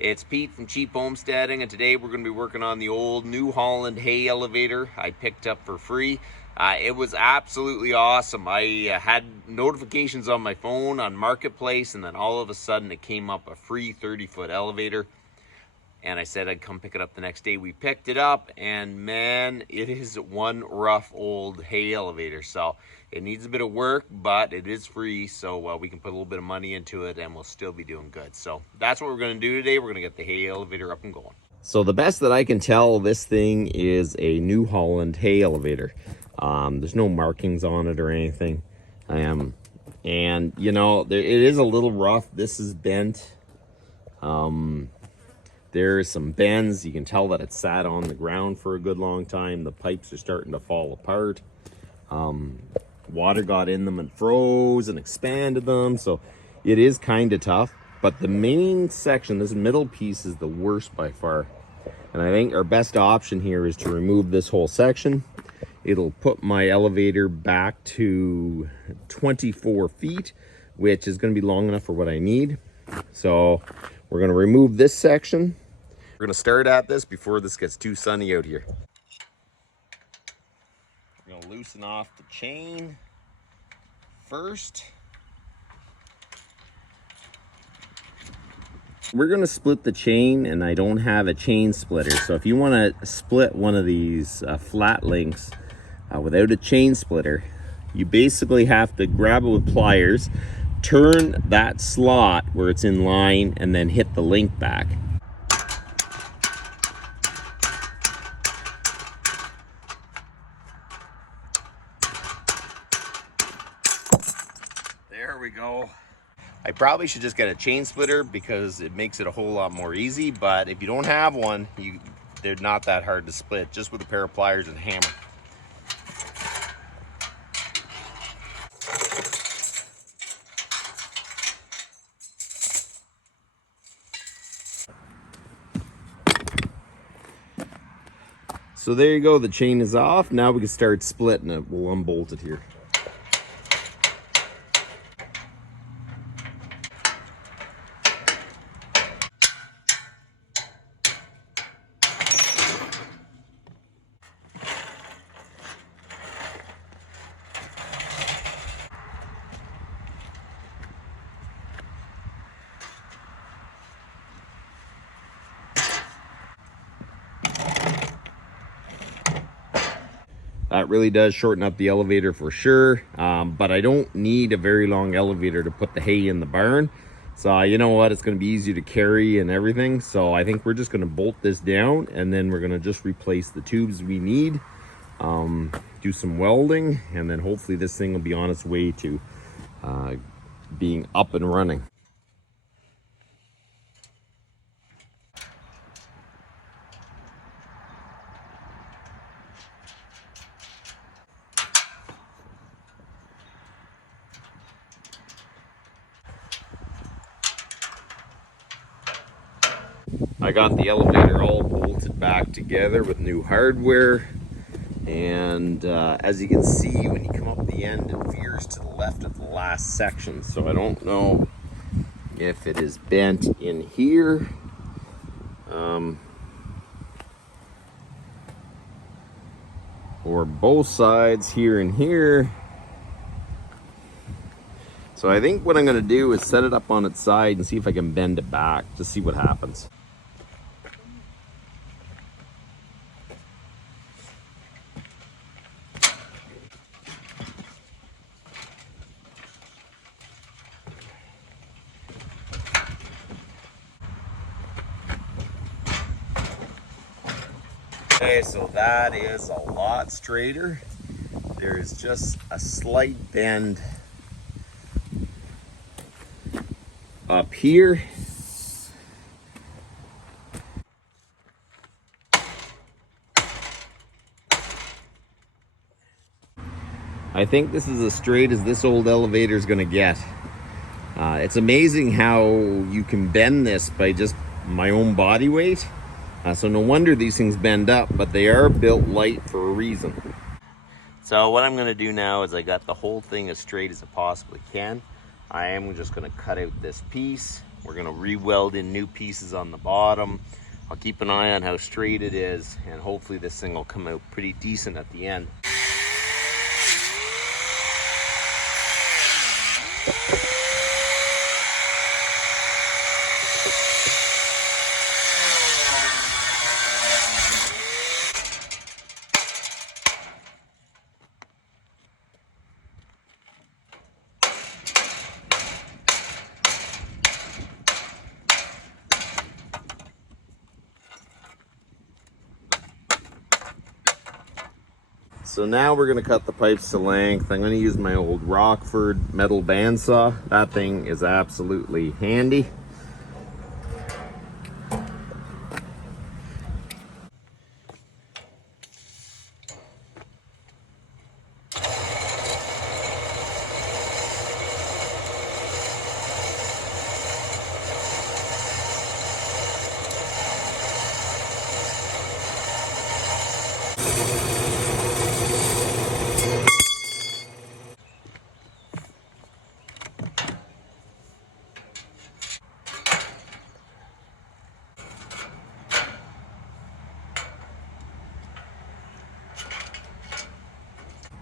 It's Pete from Cheap Homesteading, and today we're going to be working on the old New Holland hay elevator I picked up for free. It was absolutely awesome. I had notifications on my phone on Marketplace, and then all of a sudden it came up a free 30-foot elevator. And I said I'd come pick it up the next day. We picked it up, and man, it is one rough old hay elevator. So it needs a bit of work, but it is free, so we can put a little bit of money into it, and we'll still be doing good. So that's what we're going to do today. We're going to get the hay elevator up and going. So the best that I can tell, this thing is a New Holland hay elevator. There's no markings on it or anything. And you know, it is a little rough. This is bent. There's some bends. You can tell that it sat on the ground for a good long time. The pipes are starting to fall apart. Water got in them and froze and expanded them. So it is kind of tough. But the main section, this middle piece, is the worst by far. And I think our best option here is to remove this whole section. It'll put my elevator back to 24 feet, which is going to be long enough for what I need. So we're going to remove this section. We're going to start at this before this gets too sunny out here. We're going to loosen off the chain first. We're going to split the chain, and I don't have a chain splitter. So if you want to split one of these flat links without a chain splitter, you basically have to grab it with pliers, turn that slot where it's in line, and then hit the link back. There we go. I probably should just get a chain splitter because it makes it a whole lot more easy, but if you don't have one, they're not that hard to split, just with a pair of pliers and a hammer. So there you go, the chain is off. Now we can start splitting it. We'll unbolt it here. That really does shorten up the elevator for sure, but I don't need a very long elevator to put the hay in the barn. So you know what, it's going to be easier to carry and everything. So I think we're just going to bolt this down, and then we're going to just replace the tubes we need, do some welding, and then hopefully this thing will be on its way to being up and running. I got the elevator all bolted back together with new hardware, and as you can see, when you come up the end, it veers to the left of the last section. So I don't know if it is bent in here, or both sides, here and here. So I think what I'm going to do is set it up on its side and see if I can bend it back to see what happens. Okay, so that is a lot straighter. There's just a slight bend up here. I think this is as straight as this old elevator is going to get. It's amazing how you can bend this by just my own body weight. So no wonder these things bend up, but they are built light for a reason. So what I'm going to do now is I got the whole thing as straight as it possibly can. I am just going to cut out this piece We're gonna re-weld in new pieces on the bottom. I'll keep an eye on how straight it is, and hopefully this thing will come out pretty decent at the end. So now we're gonna cut the pipes to length. I'm gonna use my old Rockford metal bandsaw. That thing is absolutely handy.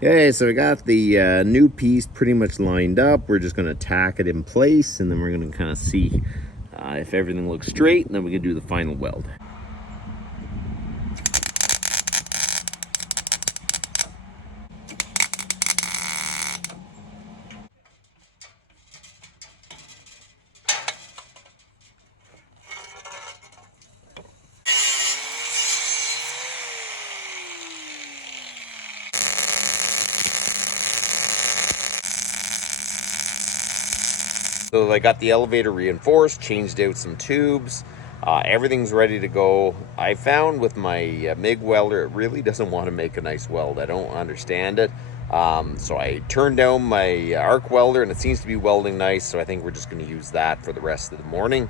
Okay, so we got the new piece pretty much lined up. We're just gonna tack it in place, and then we're gonna kind of see if everything looks straight, and then we can do the final weld. So I got the elevator reinforced, changed out some tubes. Everything's ready to go. I found with my MIG welder, it really doesn't want to make a nice weld. I don't understand it. So I turned down my arc welder, and it seems to be welding nice. So I think we're just going to use that for the rest of the morning.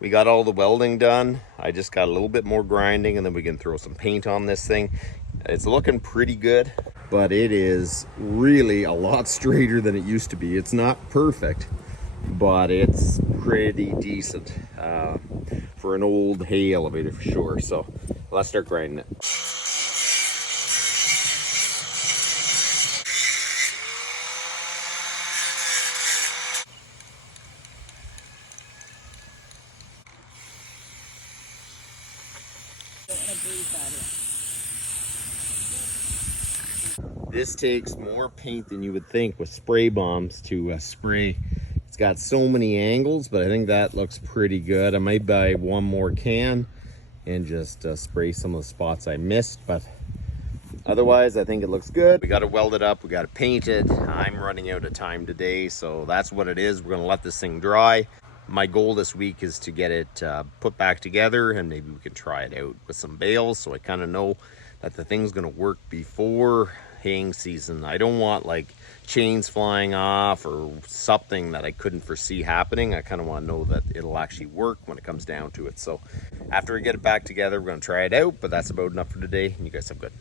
We got all the welding done. I just got a little bit more grinding, and then we can throw some paint on this thing. It's looking pretty good, but it is really a lot straighter than it used to be. It's not perfect, but it's pretty decent for an old hay elevator for sure. So let's start grinding it. This takes more paint than you would think with spray bombs to spray. It's got so many angles, but I think that looks pretty good. I might buy one more can and just spray some of the spots I missed, but otherwise I think it looks good. We got to weld it up, we got to paint it. I'm running out of time today, so that's what it is. We're gonna let this thing dry. My goal this week is to get it put back together, and maybe we can try it out with some bales, so I kind of know that the thing's gonna work before haying season. I don't want like chains flying off or something that I couldn't foresee happening. I kind of want to know that it'll actually work when it comes down to it. So after we get it back together, we're going to try it out, but that's about enough for today, and you guys have good.